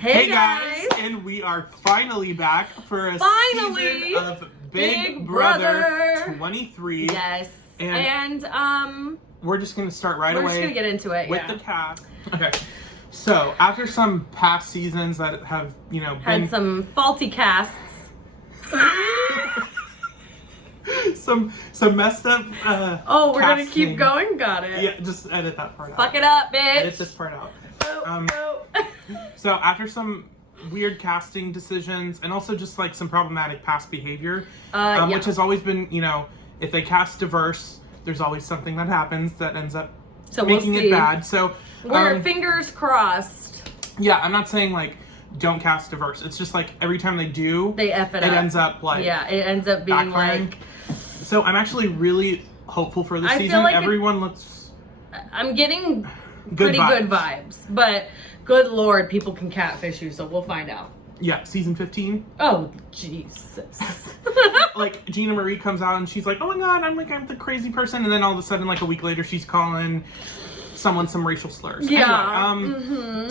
Hey guys, and we are finally back for a season of Big Brother 23. Yes, and we're just gonna start right away. We're just gonna get into it with the cast. Okay, so after some past seasons that have had some faulty casts, some messed up. We're gonna keep going. Got it. Yeah, just edit that part out. Fuck it up, bitch. Edit this part out. So after some weird casting decisions and also just like some problematic past behavior, which has always been, if they cast diverse, there's always something that happens that ends up making it bad. So we're fingers crossed. Yeah, I'm not saying like don't cast diverse. It's just like every time they do, they F it up. It ends up like it ends up being backfiring. like. So I'm actually really hopeful for this season. Like everyone looks. I'm getting pretty good vibes, but good lord, people can catfish you, so we'll find out. Yeah, season 15. Oh, Jesus. Like, Gina Marie comes out and she's like, oh my god, I'm the crazy person. And then all of a sudden, like a week later, she's calling someone some racial slurs. Yeah. Anyway,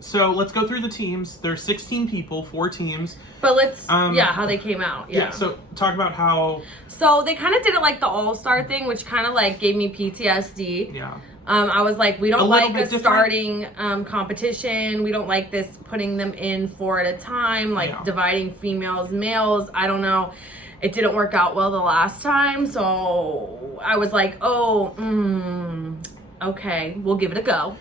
so let's go through the teams. There's 16 people, 4 teams. But let's, how they came out. Yeah. So talk about how... So they kind of did it like the all-star thing, which kind of like gave me PTSD. Yeah. I was like, we don't like a starting competition. We don't like this putting them in 4 at a time, dividing females, males. I don't know. It didn't work out well the last time. So I was like, okay, we'll give it a go.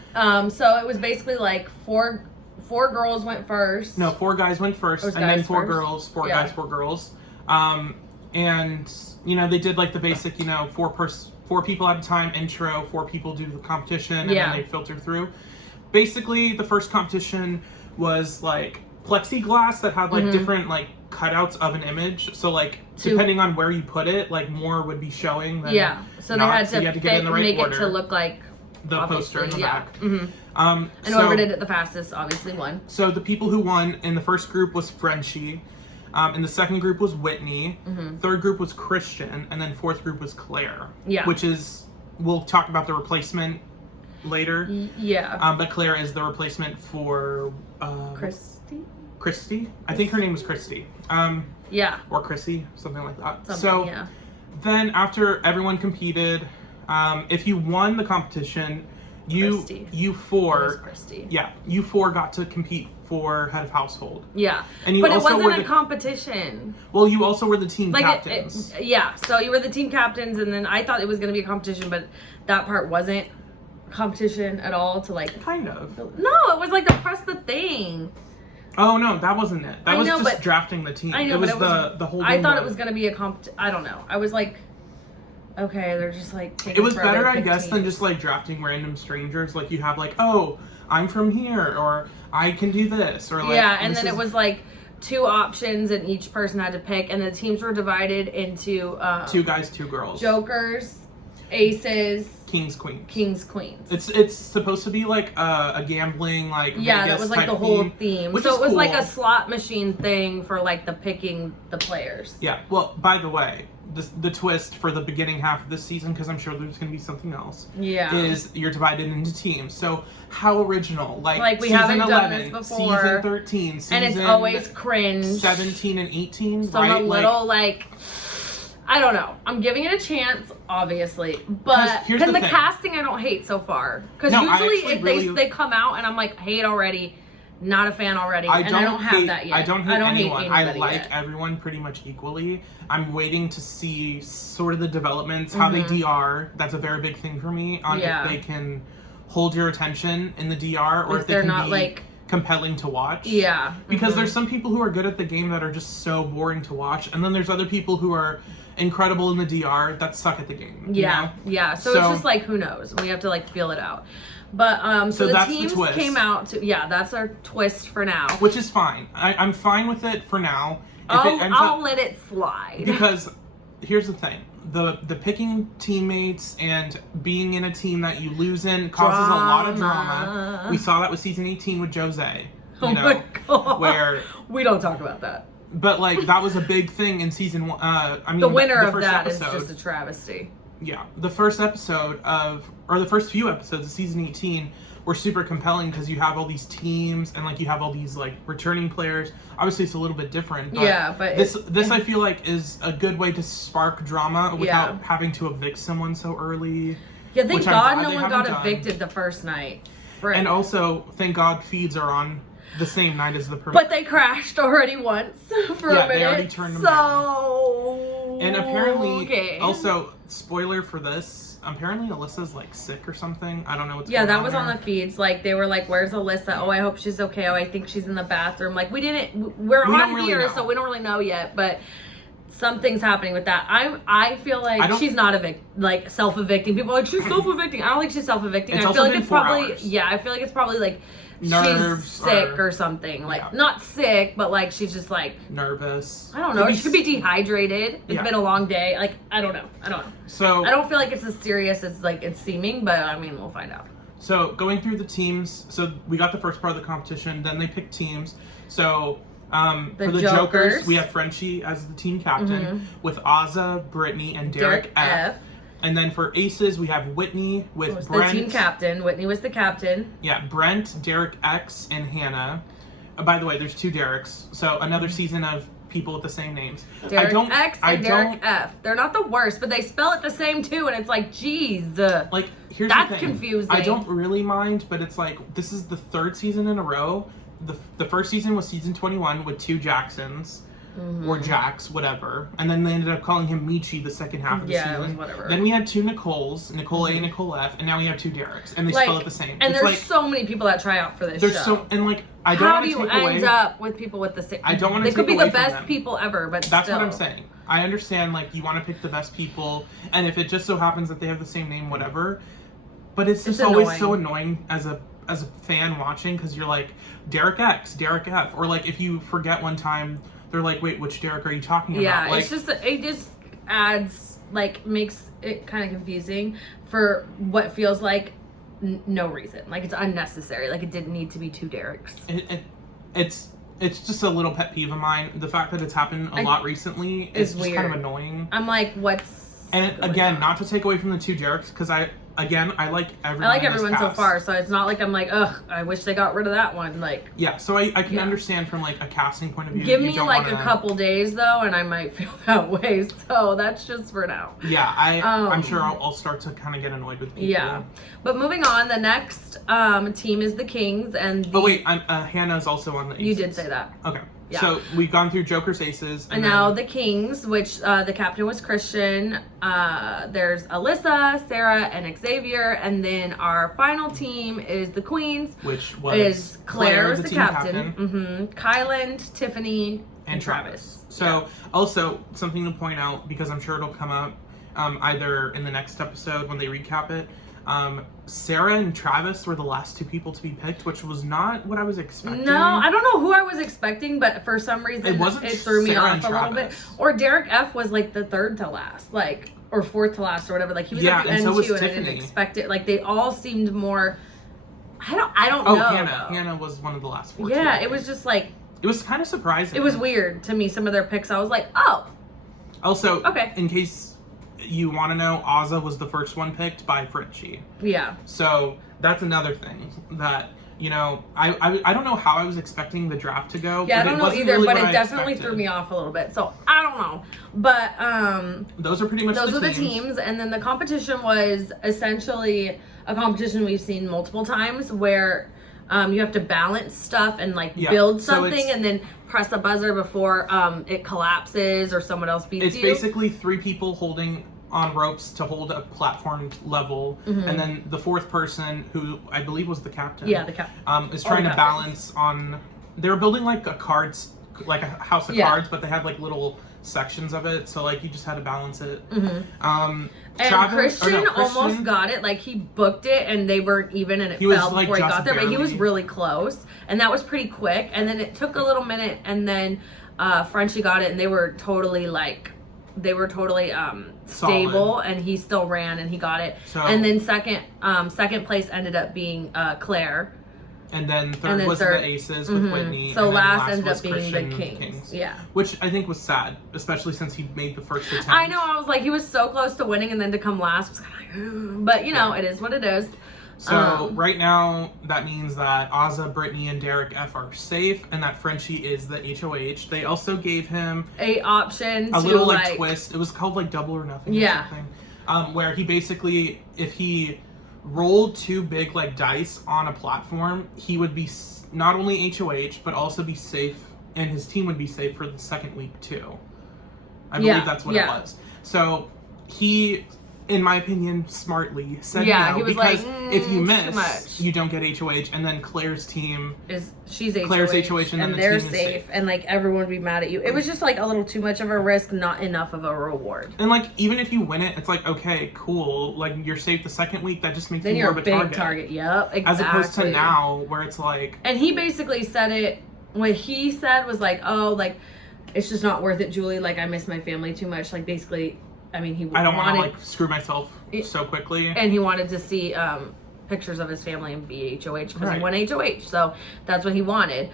So it was basically like four girls went first. No, 4 guys went first, and then 4 girls, 4 guys, 4 girls. And, they did like the basic, 4 people at a time intro, 4 people do the competition, and then they filter through. Basically, the first competition was like plexiglass that had like different like cutouts of an image. So like depending on where you put it, like more would be showing than so they had to, get in the right make order. it to look like the poster in the back. And whoever did it the fastest obviously won. So the people who won in the first group was Frenchie. And the second group was Whitney. Third group was Christian. And then 4th group was Claire. Yeah. Which is, we'll talk about the replacement later. Yeah. But Claire is the replacement for... Christy? I think her name was Christy. Or Chrissy, something like that. Then after everyone competed, if you won the competition, you 4 got to compete for head of household. Yeah. And but it wasn't a competition. Well, you also were the team captains. So you were the team captains, and then I thought it was going to be a competition, but that part wasn't competition at all to like... Kind of. No, it was like to press the thing. Oh, no, that wasn't it. That was just drafting the team. I know, it was the whole... I thought it was going to be a I don't know. I was like... Okay, they're just like taking it was better, I guess, than just like drafting random strangers. Like you have like, oh, I'm from here, or I can do this, or like and then it was like 2 options, and each person had to pick, and the teams were divided into 2 guys, 2 girls, jokers, aces, kings, queens. It's supposed to be like a gambling like Vegas that was like the whole theme. So it was cool. like a slot machine thing for like the picking the players. Yeah. Well, by the way, the twist for the beginning half of this season, because I'm sure there's going to be something else, is you're divided into teams. So how original. Like we season haven't 11, done this before. Season 13, and it's always cringe. 17 and 18, so I'm a little like... I don't know. I'm giving it a chance, obviously, but the casting I don't hate so far. Because usually they come out and I'm like, hate already, not a fan already, and I don't have that yet. I don't hate anyone. I like everyone pretty much equally. I'm waiting to see sort of the developments, how they DR. That's a very big thing for me. If they can hold your attention in the DR, or if they can not be compelling to watch. Yeah. Because there's some people who are good at the game that are just so boring to watch, and then there's other people who are incredible in the DR that suck at the game. Yeah. So it's just like, who knows? We have to like feel it out. But so the teams came out to that's our twist for now. Which is fine. I'm fine with it for now. I'll let it slide. Because here's the thing. The picking teammates and being in a team that you lose in causes a lot of drama. We saw that with season 18 with Jose. My God. Where we don't talk about that. But like that was a big thing in season 1. The winner of that is just a travesty. Yeah, the first episode the first few episodes of season 18 were super compelling because you have all these teams and like you have all these like returning players. Obviously, it's a little bit different. But but this I feel like is a good way to spark drama without having to evict someone so early. Yeah, thank God no one got evicted the first night. And also, thank God feeds are on the same night as the permit. But they crashed already once for a minute. They already turned them down. And apparently, also, spoiler for this, apparently Alyssa's like sick or something. I don't know what's going on. Yeah, that was on the feeds. Like, they were like, where's Alyssa? Oh, I hope she's okay. Oh, I think she's in the bathroom. Like, we're on here, so we don't really know yet, but something's happening with that. I feel like she's not self-evicting. People are like, she's self-evicting. I don't think she's self-evicting. I feel like it's probably I feel like it's probably like nerves, she's sick or something. Like not sick, but like she's just like nervous. I don't know. She could be dehydrated. It's been a long day. Like I don't know. So I don't feel like it's as serious as like it's seeming, but I mean we'll find out. So going through the teams, so we got the first part of the competition, then they picked teams. So for the Jokers, we have Frenchie as the team captain with Azah, Brittini, and Derek F. And then for Aces, we have Whitney with Brent. The team captain. Whitney was the captain. Yeah, Brent, Derek X, and Hannah. By the way, there's 2 Dereks, so another season of people with the same names. Derek X and Derek F. They're not the worst, but they spell it the same too, and it's like, geez. Like, here's that's the thing. Confusing. I don't really mind, but it's like, this is the 3rd season in a row. The first season was season 21 with 2 Jacksons. Or Jax, whatever. And then they ended up calling him Michi the second half of the season. Whatever. Then we had 2 Nicoles, Nicole A and Nicole F, and now we have 2 Dereks. And they spell it the same. And there's so many people that try out for this show. And like, I don't want to take away. How do you end up with people with the same... I don't want to take away They could be the from best them. people ever, but that's what I'm saying. I understand, like, you want to pick the best people, and if it just so happens that they have the same name, whatever. But it's just always so annoying as a fan watching, because you're like, Derek X, Derek F. Or like, if you forget one time... They're like, wait, which Derek are you talking about? Yeah, like, it just adds, like, makes it kind of confusing for what feels like no reason. Like, it's unnecessary. Like, it didn't need to be 2 Dereks. It's just a little pet peeve of mine. The fact that it's happened a lot recently is just kind of annoying. I'm like, what's... And again, not to take away from the 2 Dereks, because I like everyone. I like everyone so far, so it's not like I'm like, ugh, I wish they got rid of that one. Like, yeah, so I can understand from like a casting point of view. Give me like a couple days though, and I might feel that way. So that's just for now. Yeah, I'm sure I'll start to kind of get annoyed with people. Yeah, but moving on, the next team is the Kings, and oh wait, Hannah's also on the Aces. You did say that. Okay. Yeah. So we've gone through Joker's Aces. And now the Kings, which the captain was Christian. There's Alyssa, Sarah, and Xavier. And then our final team is the Queens. Which was Claire the captain. Kyland, Tiffany, and Travis. So also something to point out, because I'm sure it'll come up either in the next episode when they recap it. Sarah and Travis were the last 2 people to be picked, which was not what I was expecting. No, I don't know who I was expecting, but for some reason it threw me off a little bit. Or Derek F was like the 3rd to last, like, or 4th to last or whatever. Like he was at the end too, and I didn't expect it. Like they all seemed more. I don't know. Hannah was one of the last 4. Yeah, it was just like. It was kind of surprising. It was weird to me. Some of their picks, I was like, oh. Also, in case you want to know, Azah was the first one picked by Frenchie. Yeah. So that's another thing that, you know, I don't know how I was expecting the draft to go. Yeah, I don't know either, really, but it definitely threw me off a little bit. So I don't know. But those are pretty much the teams. And then the competition was essentially a competition we've seen multiple times where you have to balance stuff and like build something and then press a buzzer before it collapses or someone else beats you. It's basically 3 people holding on ropes to hold a platform level, and then the 4th person, who I believe was the captain, the captain, is trying to balance on. They were building like a house of cards, but they had like little sections of it, so like you just had to balance it. And Christian almost got it. Like he booked it, and they weren't even, and it fell before he got there. But he was really close, and that was pretty quick. And then it took a little minute, and then Frenchie got it, and they were totally stable, and he still ran, and he got it. And then second place ended up being Claire. And then third was the Aces with Whitney. So last ended up being the Kings. Yeah. Which I think was sad, especially since he made the first attempt. I know, I was like, he was so close to winning, and then to come last was kind of like, but you know, it is what it is. So right now, that means that Azah, Brittini, and Derek F are safe, and that Frenchie is the HOH. They also gave him a option, a little like twist. It was called like Double or Nothing. Yeah. Or something. Where he basically, if he rolled 2 big like dice on a platform, he would be not only HOH but also be safe, and his team would be safe for the second week too. I believe that's what it was. So he, in my opinion, smartly said no, he was because like, if you miss, you don't get HOH, and then Claire's team she's Claire's HOH, and then they're team is safe, and like everyone would be mad at you. It was just like a little too much of a risk, not enough of a reward. And like even if you win it, it's like okay, cool, like you're safe the second week. That just makes you more of a big target. Yep, exactly. As opposed to now, where it's like. And he basically said it. What he said was like, oh, like it's just not worth it, Julie. Like I miss my family too much. Like basically. I mean, I don't want to like screw myself so quickly. And he wanted to see pictures of his family and be HOH because he won HOH. So that's what he wanted.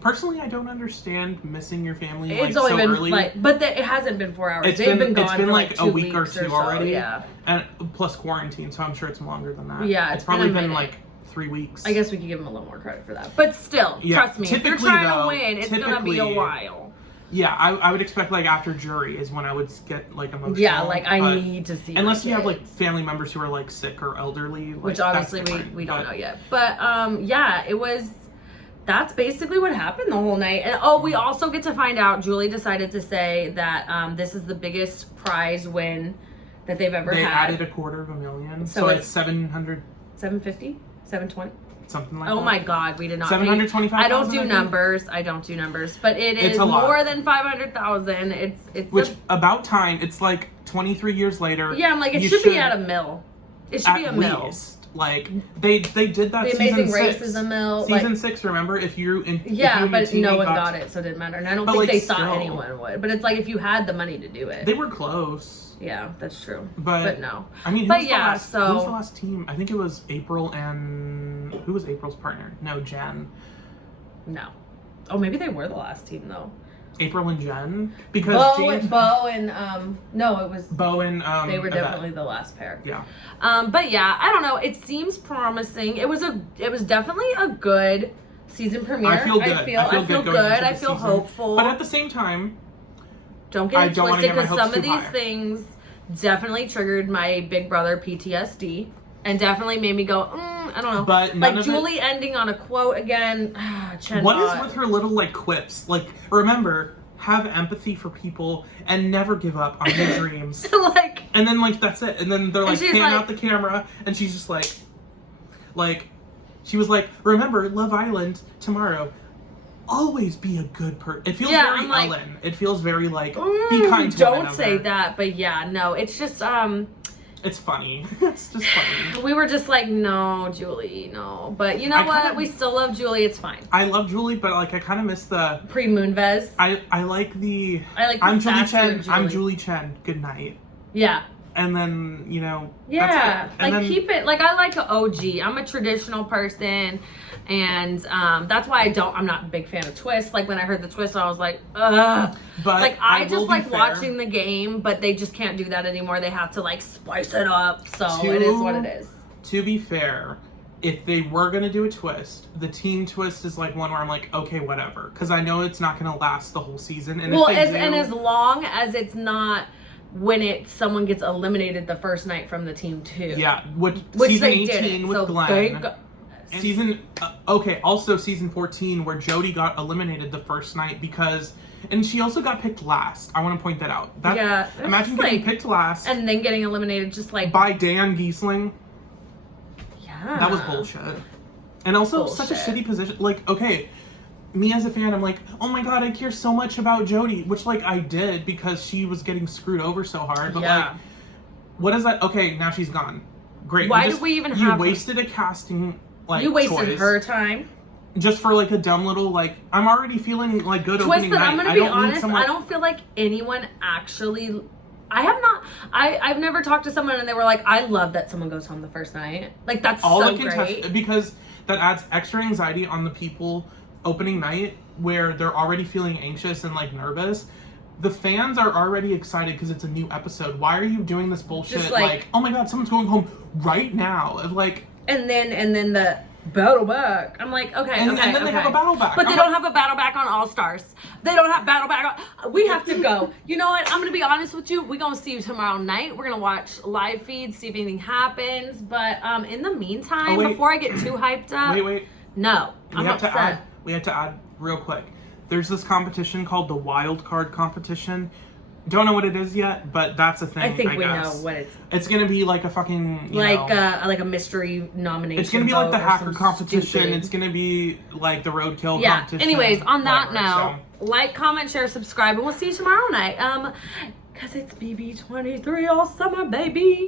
Personally, I don't understand missing your family it's like only so been early. But it hasn't been 4 hours. It's been gone it's been for like a week or 2 already. Yeah. And plus quarantine, so I'm sure it's longer than that. Yeah, it's probably been like 3 weeks. I guess we could give him a little more credit for that. But still, trust me, if you're trying to win, it's gonna be a while. Yeah, I would expect like after jury is when I would get like emotional. Yeah, like I need to see. Unless you have like family members who are like sick or elderly, like, which obviously we don't know yet. But yeah, it was. That's basically what happened the whole night. And we also get to find out. Julie decided to say that this is the biggest prize win that they've ever had. They added $250,000, so it's 700, 750, 720. Something like that. Oh my God, we did not. 725,000. I don't do numbers. But it is more than 500,000. It's which about time. It's like 23 years later. Yeah, I'm like it should be at a mill. It should be a mill. Like they did that. The Amazing Race is a mill. Season 6, remember? If you but no one got it, so it didn't matter. And I don't think like, they thought anyone would. But it's like if you had the money to do it. They were close. Yeah, that's true. But no. I mean, who was the last team? I think it was April and who was April's partner? No, Jen. No. Oh, maybe they were the last team though. April and Jen, because Bo and no, it was Bo and they were definitely the last pair. Yeah. But yeah, I don't know. It seems promising. It was definitely a good season premiere. I feel good. I feel good. I feel hopeful. But at the same time, don't get it twisted because some of these things definitely triggered my Big Brother PTSD and definitely made me go, I don't know. But like Julie ending on a quote again. What is with her little like quips? Like, remember, have empathy for people and never give up on your dreams. Like, and then like that's it. And then they're like pan out the camera, and she's just like, she was like, remember, Love Island tomorrow. Always be a good person. It feels very Ellen. It feels very like be kind to don't say that, but yeah, no, it's just it's funny. It's just funny. We were just like, no, Julie, no. But you know what? We still love Julie. It's fine. I love Julie, but like I kind of miss the pre-Moonves. I like I'm Julie Chen. I'm Julie Chen. Good night. Yeah. And then, yeah, keep it, like, I like an OG. I'm a traditional person, and that's why I'm not a big fan of twists. Like, when I heard the twist, I was like, ugh. But like, I just like watching the game, but they just can't do that anymore. They have to, like, spice it up, so it is what it is. To be fair, if they were going to do a twist, the team twist is, like, one where I'm like, okay, whatever. Because I know it's not going to last the whole season. And as long as it's not... when someone gets eliminated the first night from the team too. Yeah, which season 18 with Glenn. Also season 14 where Jody got eliminated the first night and she also got picked last. I want to point that out. Imagine getting picked last. And then getting eliminated just like... by Dan Giesling. Yeah. That was bullshit. And also such a shitty position. Like, okay... me as a fan, I'm like, oh my God, I care so much about Jody, which like I did because she was getting screwed over so hard. But like, what is that? Okay, now she's gone. Great. Why did we even have? You wasted a casting You wasted her time. Just for like a dumb little like. I'm already feeling like good opening night. I'm gonna be honest. I don't feel like anyone actually. I've never talked to someone and they were like, I love that someone goes home the first night. Like that's all so great. Because that adds extra anxiety on the people. Opening night where they're already feeling anxious and like nervous, the fans are already excited because it's a new episode. Why are you doing this bullshit? Just like, oh my god, someone's going home right now. Like, and then the battle back. I'm like, okay, and then they have a battle back. But they don't have a battle back on All Stars. They don't have battle back on. We have to go. You know what? I'm gonna be honest with you. We're gonna see you tomorrow night. We're gonna watch live feeds, see if anything happens. But in the meantime, before I get too hyped up, no, I'm upset. We have to add real quick. There's this competition called the Wild Card Competition. Don't know what it is yet, but that's a thing. I think we guess. know what it's. It's gonna be like a fucking like a mystery nomination. It's gonna be like the hacker competition. It's gonna be like the roadkill competition. Anyways, on that note, like, comment, share, subscribe, and we'll see you tomorrow night. Cause it's BB23 all summer, baby.